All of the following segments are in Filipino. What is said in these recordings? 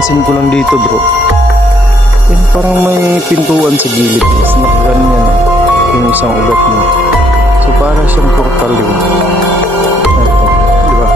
napansin ko lang dito bro, yung parang may pintuan sa gilid is nakaganyan yung isang ugat niya. So para siyang portal yun. Ito, diba?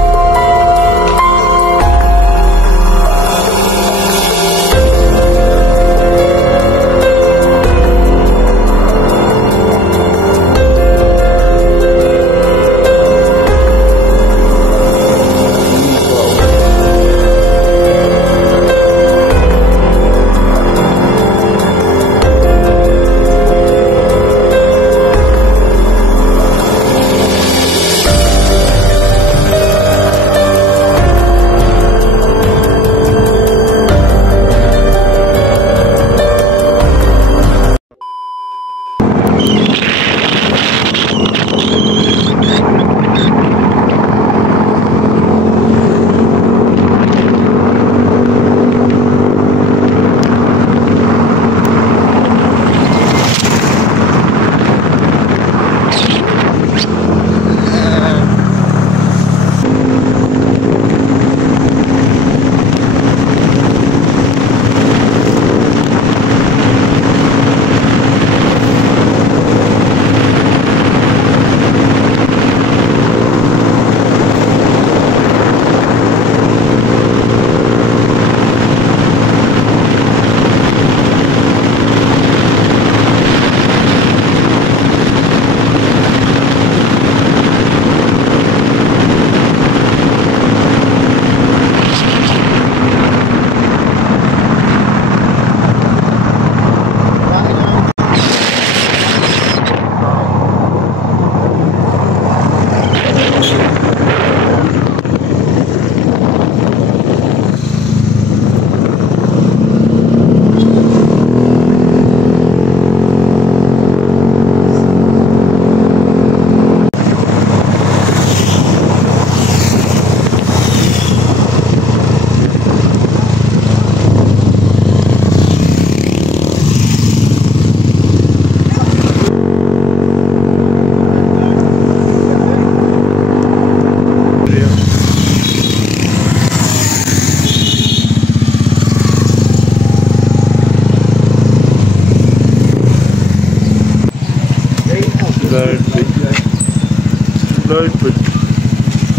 Lord,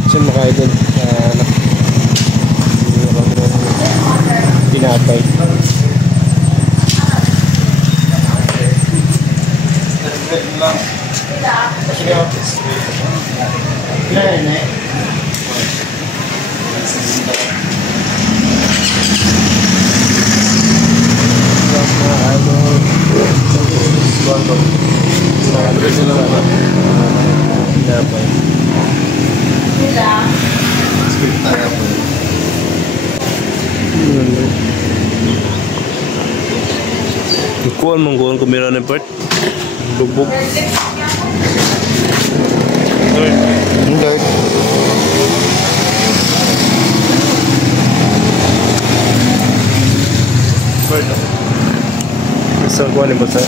saan makain doon? Tinapay. Kuan mengkuan kamera ni part lubuk. Enggak. Isang kuan ni basta.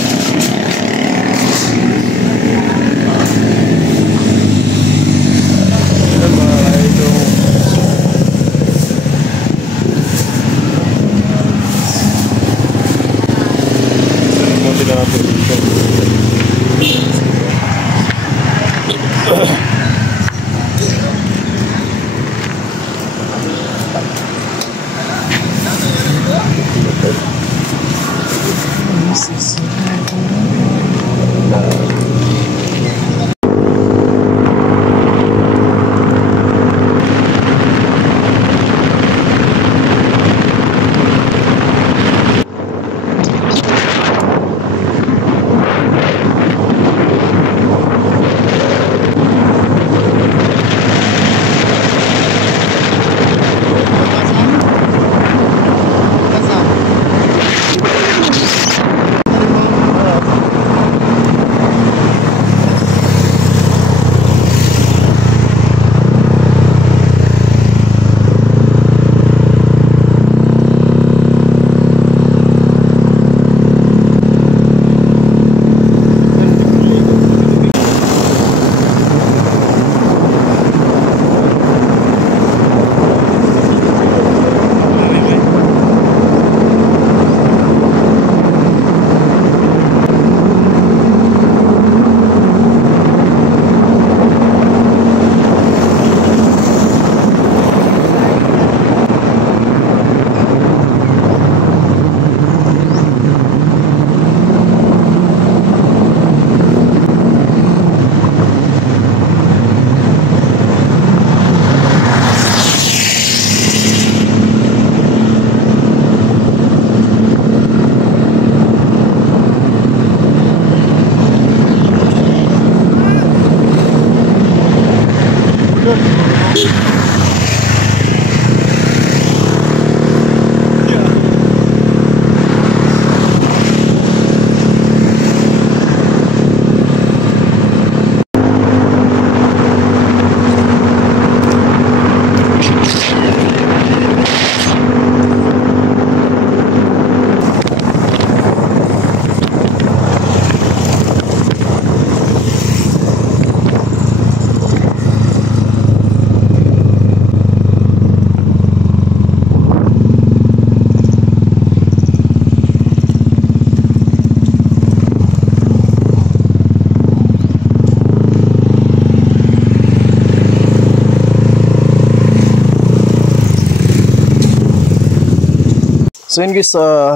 So yun guys,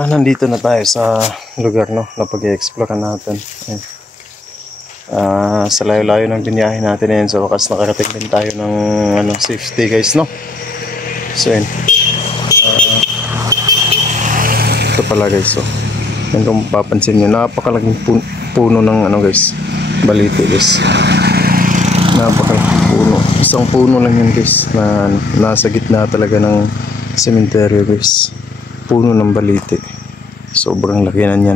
nandito na tayo sa lugar, no, na pag-i-explore natin. Sa layo-layo ng binyahe natin ngayon, sa wakas nakarating din tayo ng safety guys, no. So yun, ito pala guys, so yan kung papansin nyo, napakalaking puno ng guys, balite guys. Napakalaking puno, isang puno lang yan guys, na nasa gitna talaga ng sementeryo guys. Puno ng balite, sobrang laki na yan.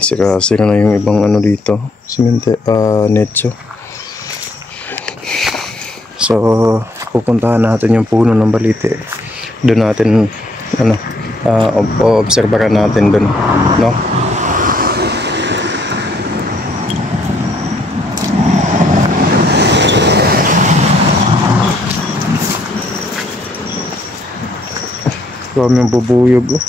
Sira na yung ibang dito, netso. So pupuntahan natin yung puno ng balite, doon natin obserbahan natin doon, no. Kami ang bubuyog, oh.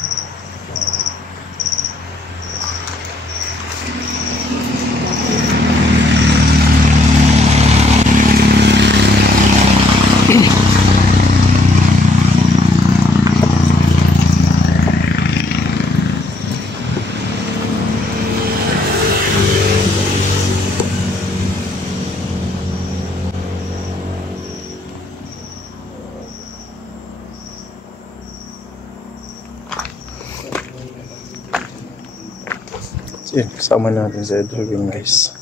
Yan, kasama natin sa Edwin guys.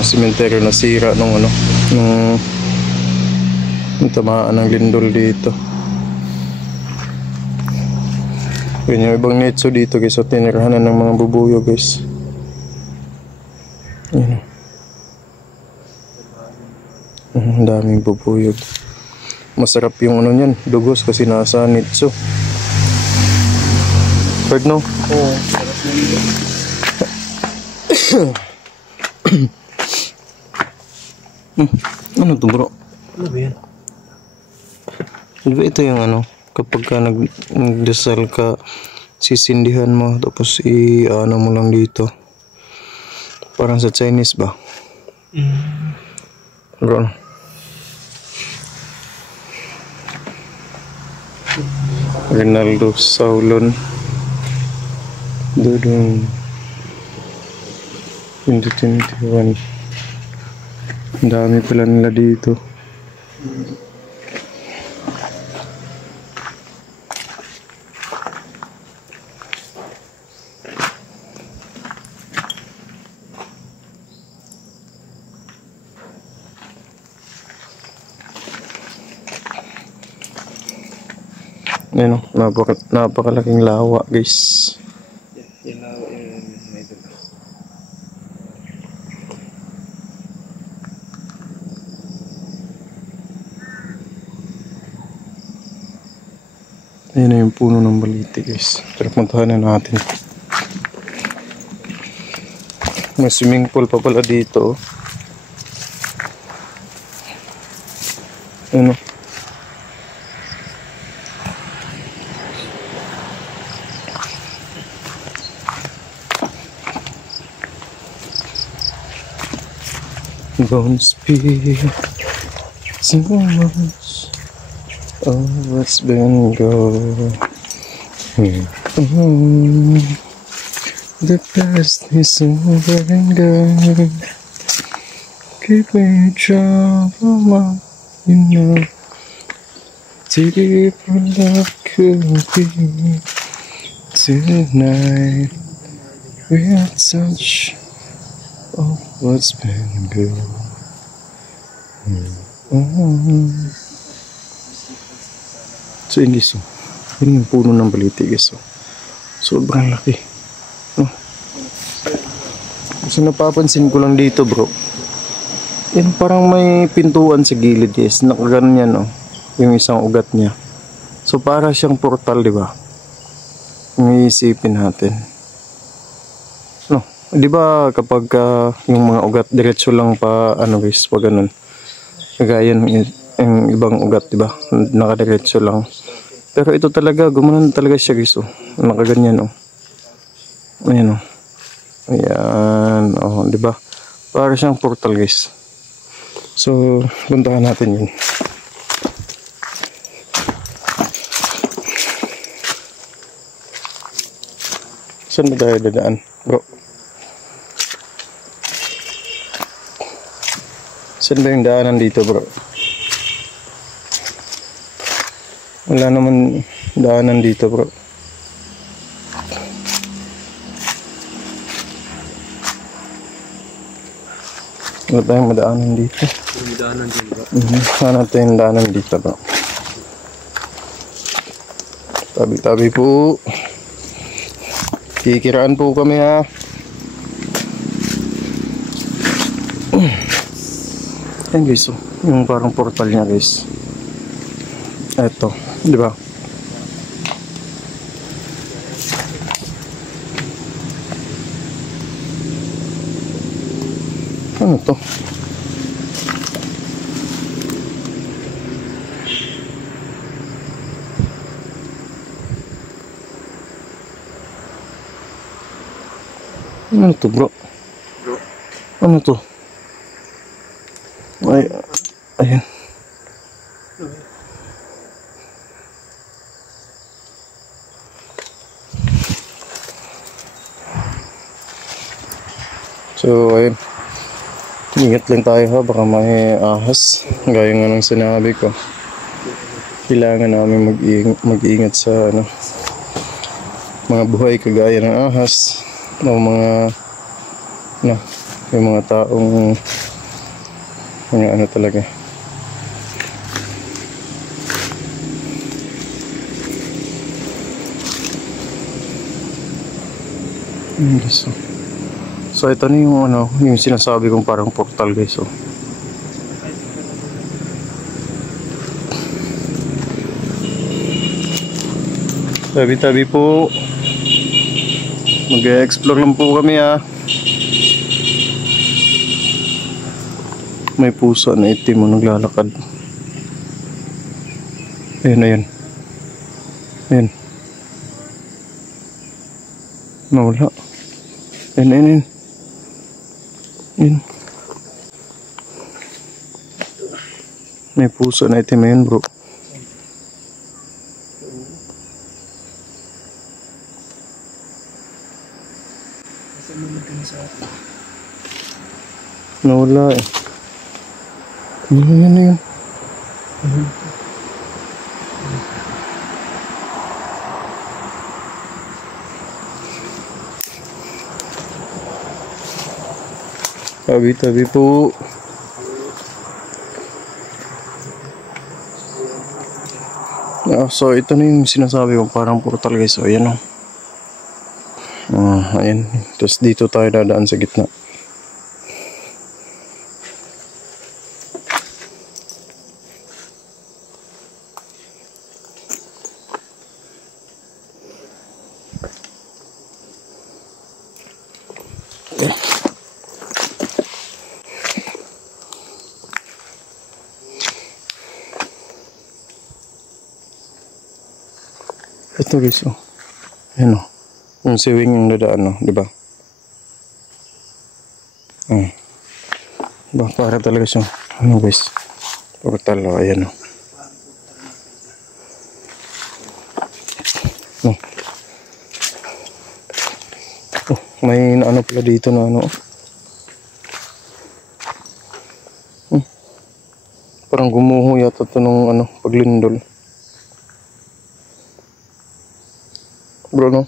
Sementeryo na sira nung tamaan ng lindol dito. Yun yung ibang netso dito guys, so tinirahanan ng mga bubuyo guys. Yun. Ang daming bubuyog. Masarap yung nyan, dugos kasi nasa netso. Pwede no? Oo. Ano to bro? Ano ba yan? Diba ito yung kapag ka nagdasal ka, sisindihan mo tapos mo lang dito, parang sa Chinese ba? Bro, Ronaldo Saulon Dudong 2021. Ang dami pala nila dito. Ayun, napakalaking lawa guys. Yung lawa yung may dulo. Ayun na yung puno ng balite guys. Pero puntahan na natin. May swimming pool pa pala dito. Ayun. Don't speak so much of what's been going. The past is over and gone. Keep me trouble, you know. Deep love could be tonight. We'll touch of what's been good. So yun guys, yun yung puno ng baliti guys. Sobrang laki. So napapansin ko lang dito bro, yan parang may pintuan sa gilid guys, nakaganyan yung isang ugat niya. So para siyang portal, di ba? Ang iisipin natin. Di ba kapag yung mga ugat diretso lang pa guys, pag ganun. Kagaya ng yung ibang ugat, di ba? Nakadiretso lang. Pero ito talaga, gumanon talaga siya guys. Nakaganyan Ayan Ayan, di ba? Para siyang portal guys. So, puntahan natin yun. Saan ba tayo dadaan, bro? Saan ba yung daanan dito, bro? Wala naman daanan dito, bro. Wala tayong madaanan dito. May daanan din ba? Wala tayong daanan dito, bro. Tabi-tabi po. Kikiraan po kami ha. Ayan guys, yung parang portal niya guys. Eto, di ba? Ano to? Ano to bro? Ano to? Ay, ayan. So, ayun. Ingat lang tayo ha, baka may ahas. Gaya nga ng sinabi ko. Kailangan namin mag-iingat sa mga buhay kagaya ng ahas. O mga yung mga taong mga talaga. So ito na yung sinasabi kong parang portal guys. Tabi-tabi po. Mag-explore lang po kami ha. May pusa na itim naglalakad. Ayun. Ayun. Nawala. Ayun. Ayun. May pusa na itim ayun bro. Nawala eh. Yun. Tabi-tabi po. So ito na yung sinasabi ko parang portal guys. So ayan ayan. Tapos dito tayo dadaan sa gitna. Ito guys, ayan yung siwing yung dadaan, di ba? Diba, para talaga siya, guys, portal, ayan May ano pala dito na ano. Parang gumuho yata ito nung ano, paglindol. Bro, no?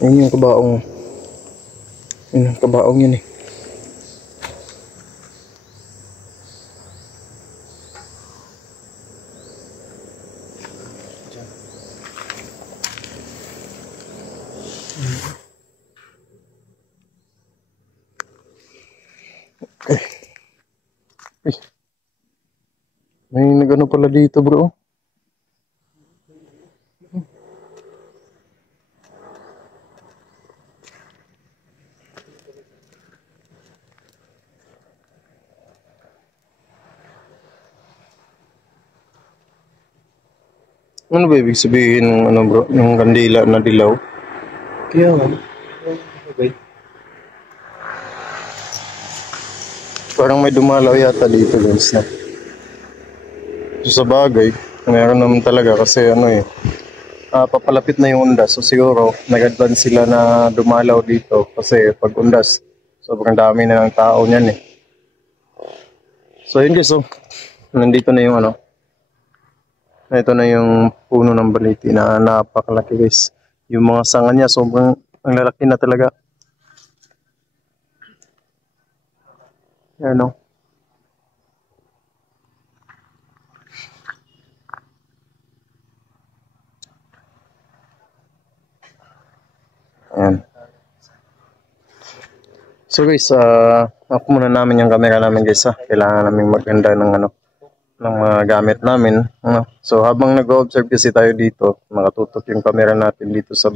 Yun yung kabaong. Yun yung kabaong yun eh. Okay. Ay. May nagano pala dito, bro. Ano ba ibig sabihin ng ano, bro? Yung kandila na dilaw? Kaya nga. Okay. Parang may dumalaw yata dito, guys, na. So, sa bagay, meron naman talaga kasi ano eh, papalapit na yung undas. So siguro, nag-advance sila na dumalaw dito kasi pag undas, sobrang dami na ng tao niyan eh. So yun guys, so, nandito na yung ano, ito na yung puno ng baliti na napakalaki guys. Yung mga sanga niya, sobrang ang lalaki na talaga. Ano? Ayan. So guys, ako muna namin yung camera namin guys ha. Kailangan namin maganda ng ano, ng mga gamit namin. So habang nag-observe kasi tayo dito, makatutok yung camera natin dito sa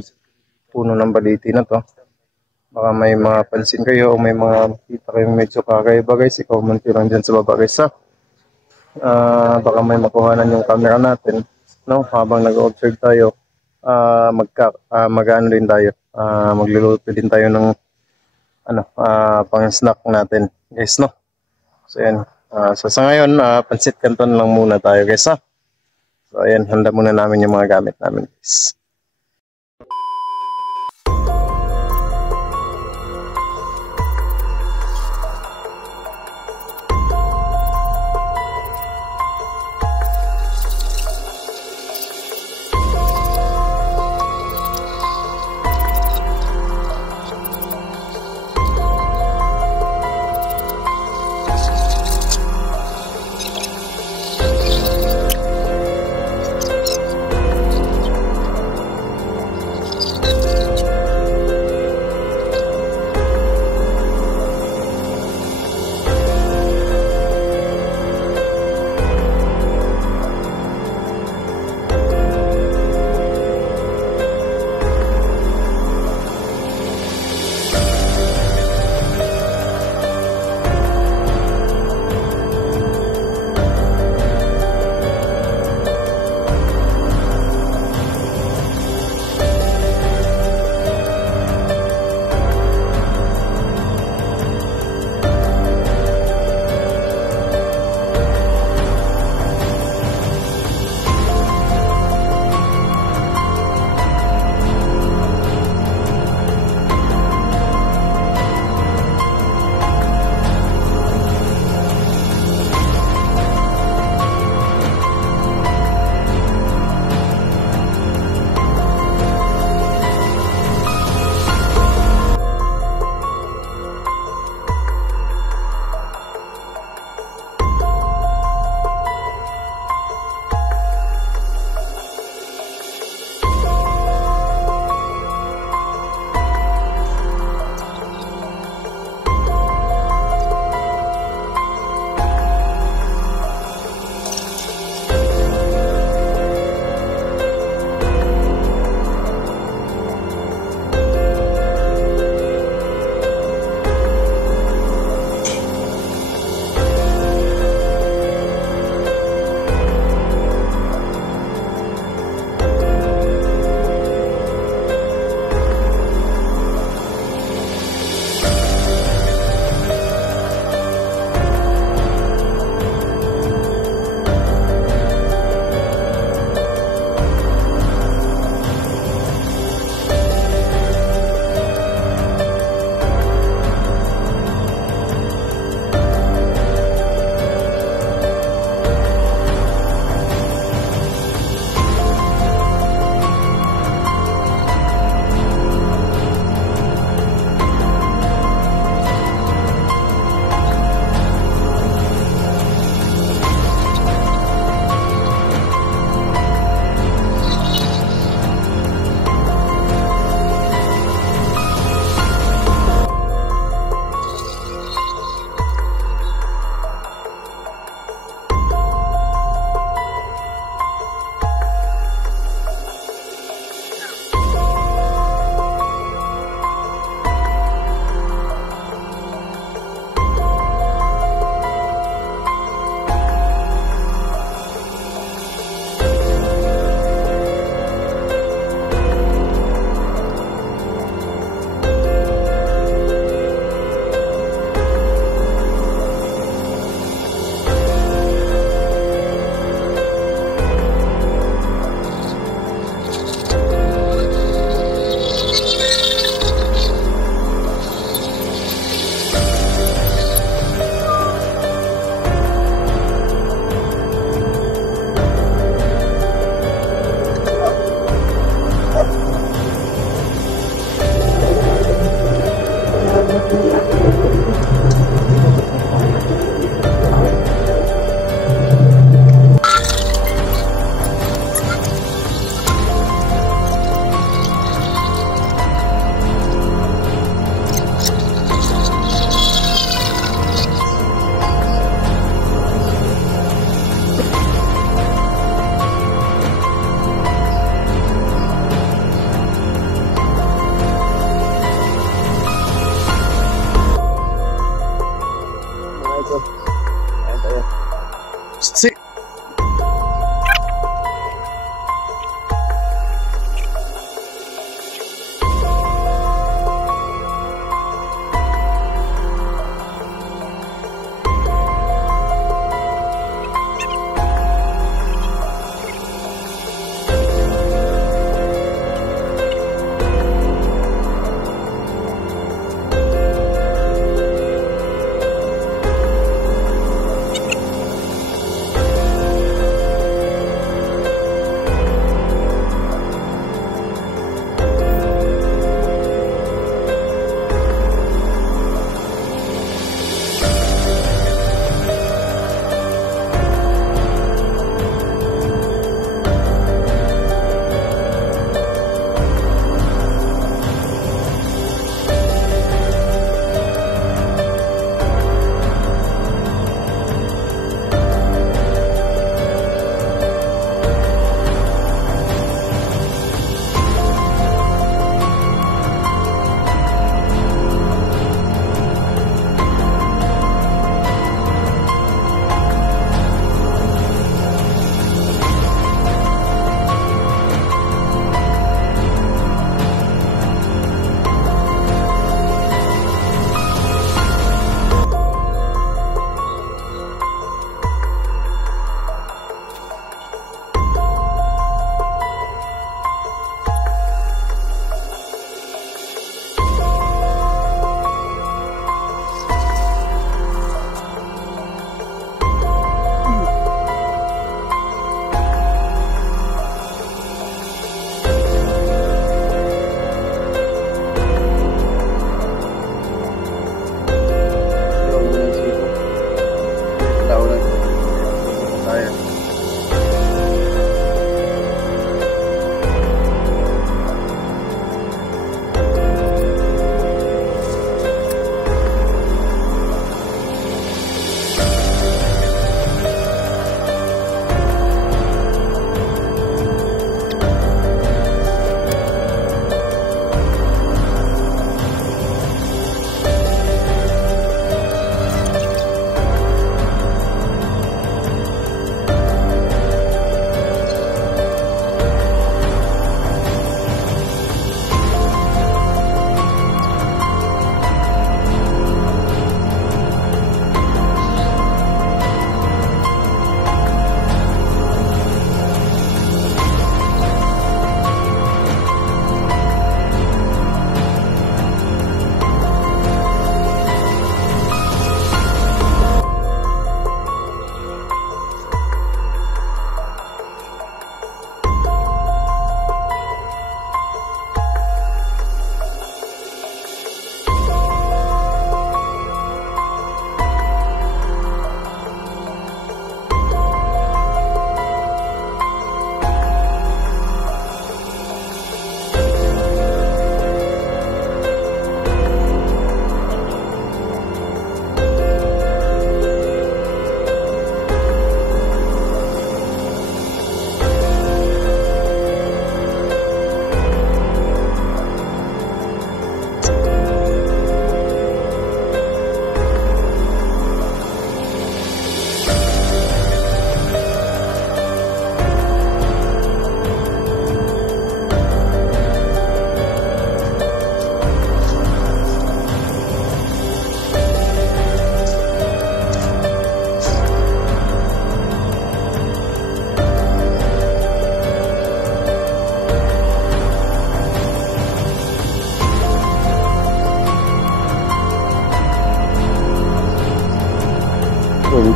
puno ng baliti na to. Baka may mga pansin kayo o may mga makita kayong medyo kakaiba guys. I-comment nyo lang dyan sa baba guys ha. Baka may makuhanan yung camera natin. No? Habang nag-observe tayo, mag-ano din tayo. Magluluto din tayo ng ano, pang-snack natin guys, no? So yan. So sa ngayon, pansit canton lang muna tayo guys ha. So ayan, handa muna namin yung mga gamit namin guys.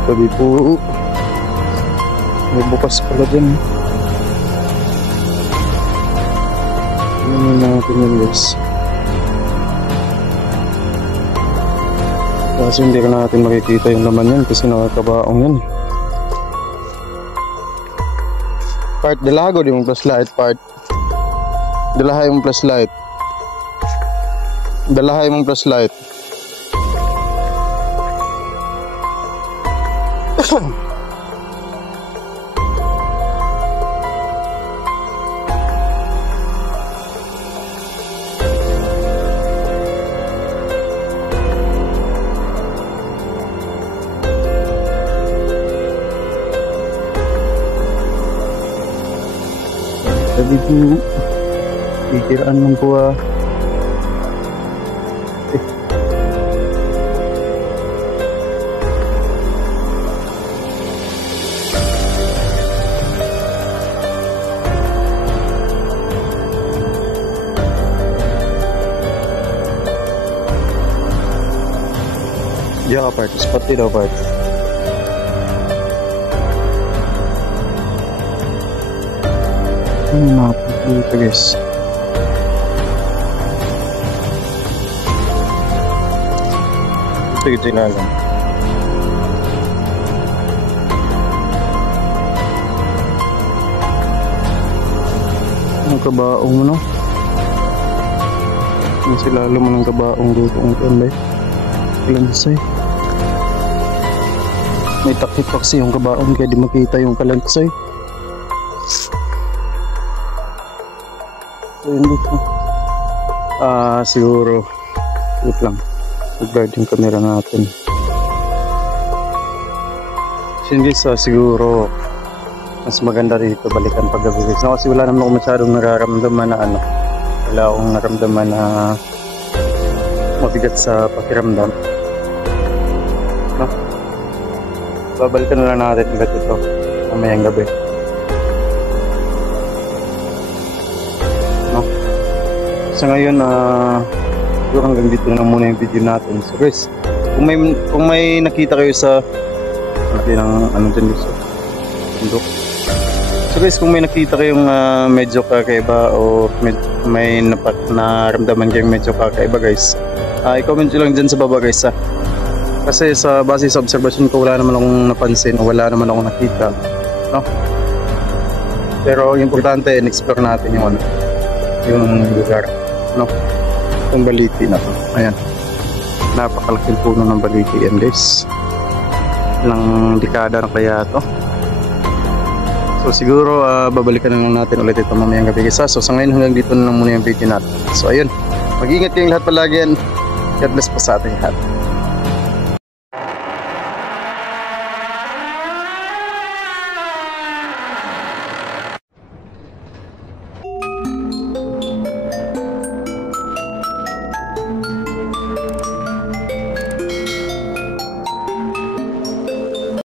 Tabi po. May bukas pala dyan. Ano natin yun guys. Kasi hindi ka natin makikita yung laman yan kasi nakakabaong yan. Part, dalago di mong flashlight, part. Dalahay mong flashlight. Dalahay mong flashlight. Sabi po, ikiraan lang po Ya, part. Seperti daw, part. Ano natin dito, guys? Ito yung tinalang. Ang kabaong mo, no? Ang silalo mo ng kabaong dito. Ang kanday. Kalansay. May takip kasi yung kabaong kaya di makita yung kalansay. So yun dito. Siguro wait lang, mag-guard yung camera natin. So yun guys, siguro mas maganda rito balikan paggabi guys, no? Kasi wala naman ako masyadong nararamdaman na wala akong naramdaman na mabigat sa pakiramdam, no? Babalikan na lang natin ulit ito mamayang gabi, no? So ngayon siguro hanggang dito na muna yung video natin. So guys, kung may nakita kayo sa laki ng ano dyan guys, bundok. So guys, kung may nakita kayong medyo kakaiba o may naramdaman kayong medyo kakaiba guys, i-comment nyo lang dyan sa baba guys, kasi sa base sa observation ko wala naman akong napansin o wala naman akong nakita, no? Pero importante in-explore natin yung lugar, no? Yung baliti na to, ayan, napakalaking puno ng baliti yan guys, ilang dekada na kaya to. So siguro babalikan na lang natin ulit ito mamayang gabi guys. So sa ngayon hanggang dito na lang muna yung video natin. So ayun, mag-ingat kayong lahat palagi yan. God bless po sa ating lahat.